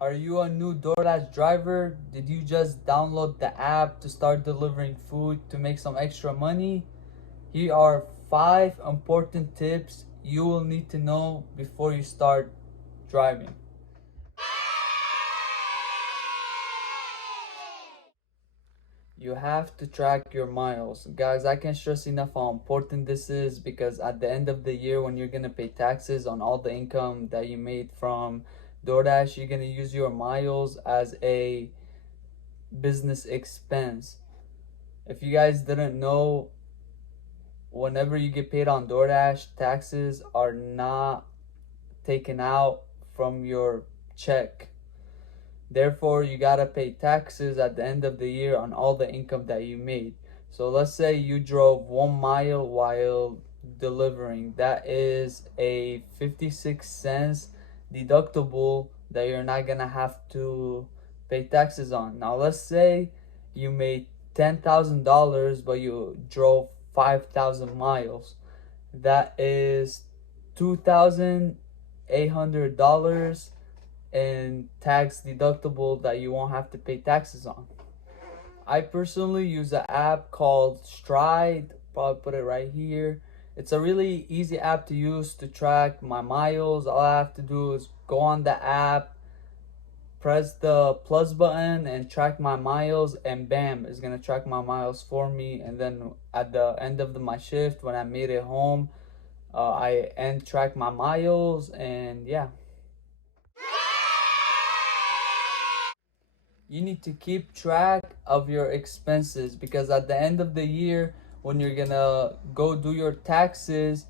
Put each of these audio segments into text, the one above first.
Are you a new Doordash driver? Did you just download the app to start delivering food to make some extra money? Here are 5 important tips you will need to know before you start driving. You have to track your miles. Guys, I can't stress enough how important this is because at the end of the year, when you're gonna pay taxes on all the income that you made from Doordash, you're gonna use your miles as a business expense. If you guys didn't know, whenever you get paid on Doordash, taxes are not taken out from your check. Therefore, you gotta pay taxes at the end of the year on all the income that you made. So let's say you drove 1 mile while delivering. That is a 56 cents deductible that you're not gonna have to pay taxes on. Now let's say you made $10,000 but you drove 5,000 miles. That is $2,800 and tax deductible that you won't have to pay taxes on. I personally use an app called Stride. Probably put it right here. It's a really easy app to use to track my miles. All I have to do is go on the app, press the plus button and track my miles, and bam, it's gonna track my miles for me. And then at the end of my shift, when I made it home, I end track my miles, and yeah. You need to keep track of your expenses because at the end of the year, when you're gonna go do your taxes,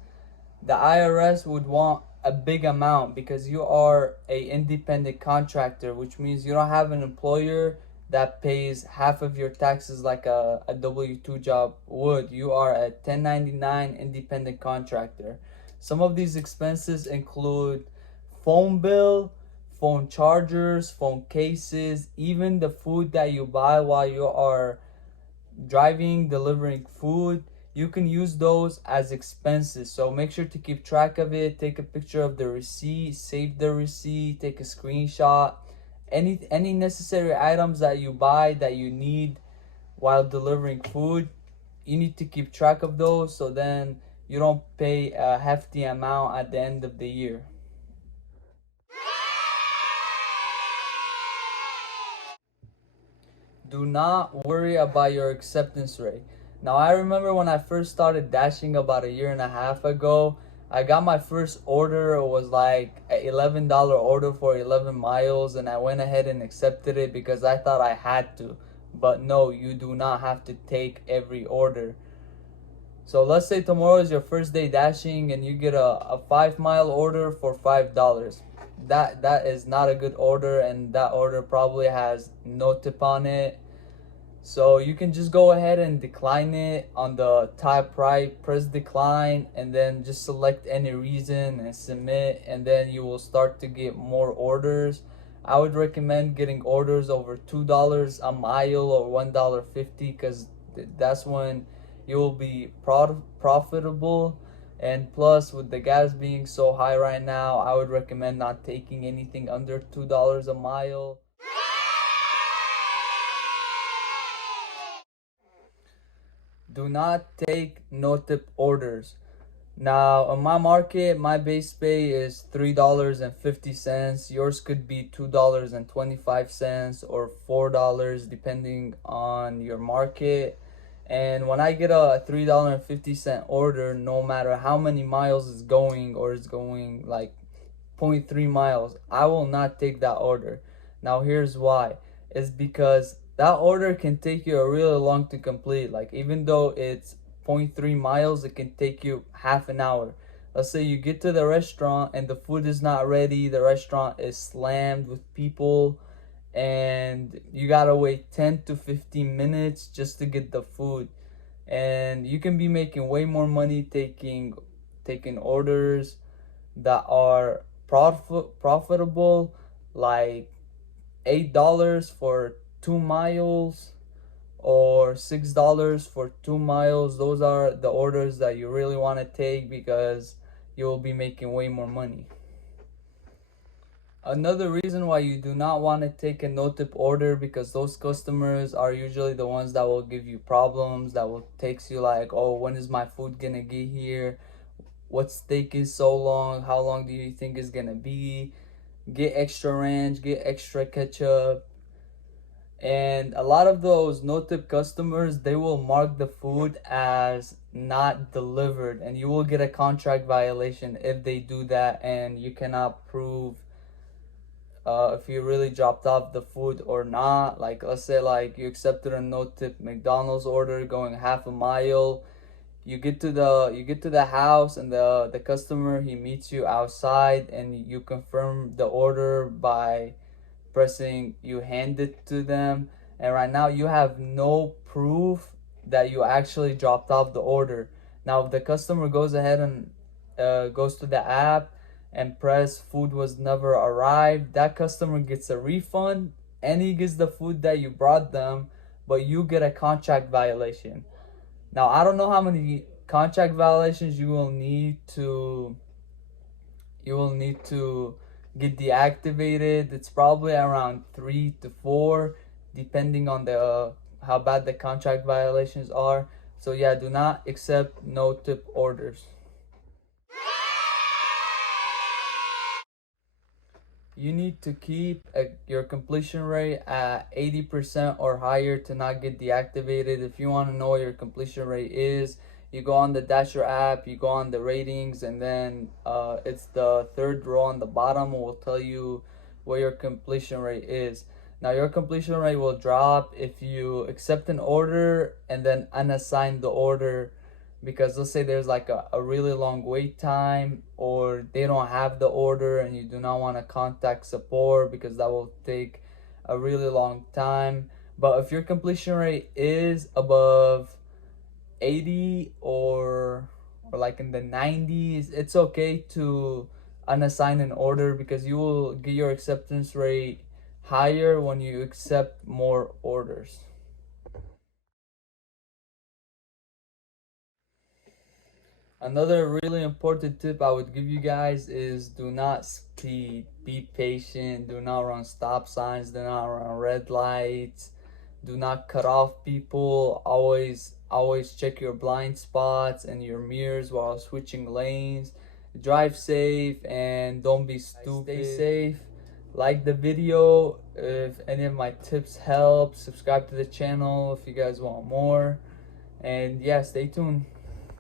the IRS would want a big amount because you are a independent contractor, which means you don't have an employer that pays half of your taxes like a W-2 job would. You are a 1099 independent contractor. Some of these expenses include phone bill, phone chargers, phone cases, even the food that you buy while you are driving, delivering food. You can use those as expenses. So make sure to keep track of it. Take a picture of the receipt, save the receipt, take a screenshot. Any necessary items that you buy that you need while delivering food, you need to keep track of those so then you don't pay a hefty amount at the end of the year. Do not worry about your acceptance rate. Now, I remember when I first started dashing about a year and a half ago, I got my first order. It was like an $11 order for 11 miles, and I went ahead and accepted it because I thought I had to. But no, you do not have to take every order. So let's say tomorrow is your first day dashing and you get a 5 mile order for $5. That is not a good order, and that order probably has no tip on it. So you can just go ahead and decline it on the top right, press decline, and then just select any reason and submit, and then you will start to get more orders. I would recommend getting orders over $2 a mile or $1.50 because that's when you will be profitable. And plus, with the gas being so high right now, I would recommend not taking anything under $2 a mile. Do not take no tip orders. Now, in my market, my base pay is $3.50. Yours could be $2.25 or $4 depending on your market. And when I get a $3.50 order, no matter how many miles it's going, or it's going like 0.3 miles, I will not take that order. Now here's why. It's because that order can take you a really long to complete. Like, even though it's 0.3 miles, it can take you half an hour. Let's say you get to the restaurant and the food is not ready, the restaurant is slammed with people, and you gotta wait 10 to 15 minutes just to get the food. And you can be making way more money taking orders that are profitable, like $8 for 2 miles or $6 for 2 miles. Those are the orders that you really want to take because you will be making way more money. Another reason why you do not want to take a no tip order, because those customers are usually the ones that will give you problems, that will text you like, oh, when is my food gonna get here? What steak is so long? How long do you think it's gonna be? Get extra ranch, get extra ketchup. And a lot of those no tip customers, they will mark the food as not delivered, and you will get a contract violation if they do that, and you cannot prove if you really dropped off the food or not. Like, let's say like you accepted a no tip McDonald's order going half a mile. You get to the house, and the customer, he meets you outside, and you confirm the order by pressing you hand it to them. And right now you have no proof that you actually dropped off the order. Now if the customer goes ahead and goes to the app and press food was never arrived, that customer gets a refund, and he gets the food that you brought them, but you get a contract violation. Now I don't know how many contract violations you will need to get deactivated. It's probably around 3 to 4, depending on the how bad the contract violations are. So yeah, do not accept no tip orders. You need to keep your completion rate at 80% or higher to not get deactivated. If you want to know what your completion rate is, you go on the Dasher app, you go on the ratings, and then it's the third row on the bottom will tell you what your completion rate is. Now your completion rate will drop if you accept an order and then unassign the order, because let's say there's like a really long wait time, or they don't have the order and you do not want to contact support because that will take a really long time. But if your completion rate is above 80 or like in the 90s, it's okay to unassign an order, because you will get your acceptance rate higher when you accept more orders. Another really important tip I would give you guys is do not speed. Be patient. Do not run stop signs. Do not run red lights. Do not cut off people. Always check your blind spots and your mirrors while switching lanes. Drive safe and don't be stupid. Stay safe. Like the video if any of my tips help. Subscribe to the channel if you guys want more. And yeah, stay tuned.